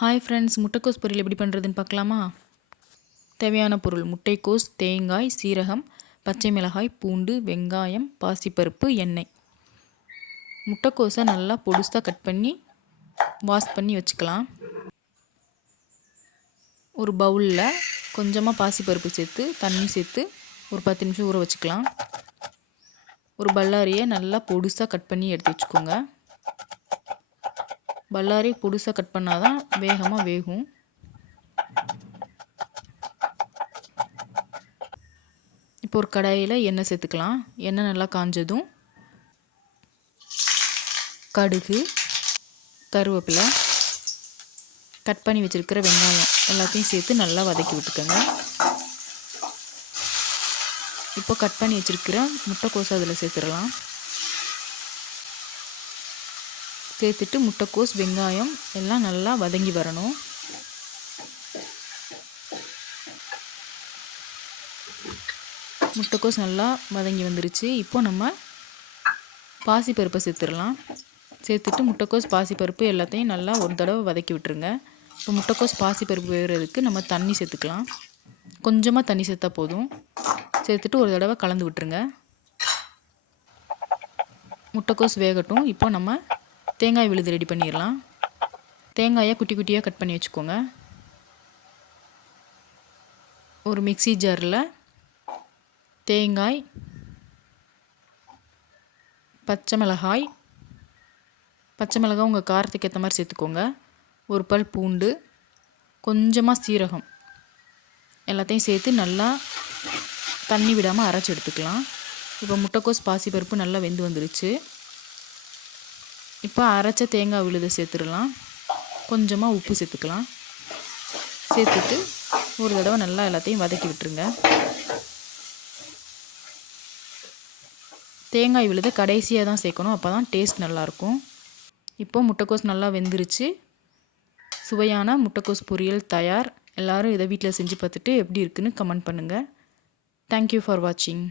Hi friends, முட்டைக்கோஸ் பொரியல் எப்படி பண்ணுறதுன்னு பார்க்கலாமா? தேவையான பொருள்: முட்டைக்கோஸ், தேங்காய், சீரகம், பச்சை மிளகாய், பூண்டு, வெங்காயம், பாசிப்பருப்பு, எண்ணெய். முட்டைக்கோஸை நல்லா பொடுசாக கட் பண்ணி வாஷ் பண்ணி வச்சுக்கலாம். ஒரு பவுலில் கொஞ்சமாக பாசிப்பருப்பு சேர்த்து தண்ணி சேர்த்து ஒரு 10 நிமிஷம் ஊற வச்சுக்கலாம். ஒரு பல்லாரியை நல்லா பொடுசாக கட் பண்ணி எடுத்து வச்சுக்கோங்க. பல்லாரி பொடுசாக கட் பண்ணால் தான் வேகமாக வேகும். இப்போ ஒரு கடாயில் எண்ணெய் சேர்த்துக்கலாம். எண்ணெய் நல்லா காஞ்சதும் கடுகு, கருவேப்பிலை, கட் பண்ணி வச்சுருக்கிற வெங்காயம் எல்லாத்தையும் சேர்த்து நல்லா வதக்கி விட்டுக்கோங்க. இப்போ கட் பண்ணி வச்சுருக்கிற முட்டைக்கோஸ் அதில் சேர்த்துடலாம். சேர்த்துட்டு முட்டைக்கோஸ், வெங்காயம் எல்லாம் நல்லா வதங்கி வரணும். முட்டைக்கோஸ் நல்லா வதங்கி வந்துருச்சு. இப்போ நம்ம பாசிப்பருப்பை சேர்த்துடலாம். சேர்த்துட்டு முட்டைக்கோஸ், பாசிப்பருப்பு எல்லாத்தையும் நல்லா ஒரு தடவை வதக்கி விட்டுருங்க. இப்போ முட்டைக்கோஸ், பாசிப்பருப்பு வேகிறதுக்கு நம்ம தண்ணி சேர்த்துக்கலாம். கொஞ்சமாக தண்ணி சேர்த்தா போதும். சேர்த்துட்டு ஒரு தடவை கலந்து விட்டுருங்க. முட்டைக்கோஸ் வேகட்டும். இப்போ நம்ம தேங்காய் விழுது ரெடி பண்ணிடலாம். தேங்காயை குட்டி குட்டியாக கட் பண்ணி வச்சுக்கோங்க. ஒரு மிக்ஸி ஜாரில் தேங்காய், பச்சை மிளகாய் உங்கள் காரத்துக்கு ஏற்ற மாதிரி சேர்த்துக்கோங்க. ஒரு பல் பூண்டு, கொஞ்சமாக சீரகம் எல்லாத்தையும் சேர்த்து நல்லா தண்ணி விடாமல் அரைச்சி எடுத்துக்கலாம். இப்போ முட்டைக்கோஸ், பாசிப்பருப்பு நல்லா வெந்து வந்துருச்சு. இப்போ அரைச்ச தேங்காய் விழுதை சேர்த்துடலாம். கொஞ்சமாக உப்பு சேர்த்துக்கலாம். சேர்த்துட்டு ஒரு தடவை நல்லா எல்லாத்தையும் வதக்கி விட்டுருங்க. தேங்காய் விழுதை கடைசியாக தான் சேர்க்கணும், அப்போ தான் டேஸ்ட் நல்லாயிருக்கும். இப்போ முட்டைக்கோஸ் நல்லா வெந்துருச்சு. சுவையான முட்டைக்கோஸ் பொரியல் தயார். எல்லோரும் இதை வீட்டில் செஞ்சு பார்த்துட்டு எப்படி இருக்குன்னு கமெண்ட் பண்ணுங்கள். தேங்க்யூ ஃபார் வாட்சிங்.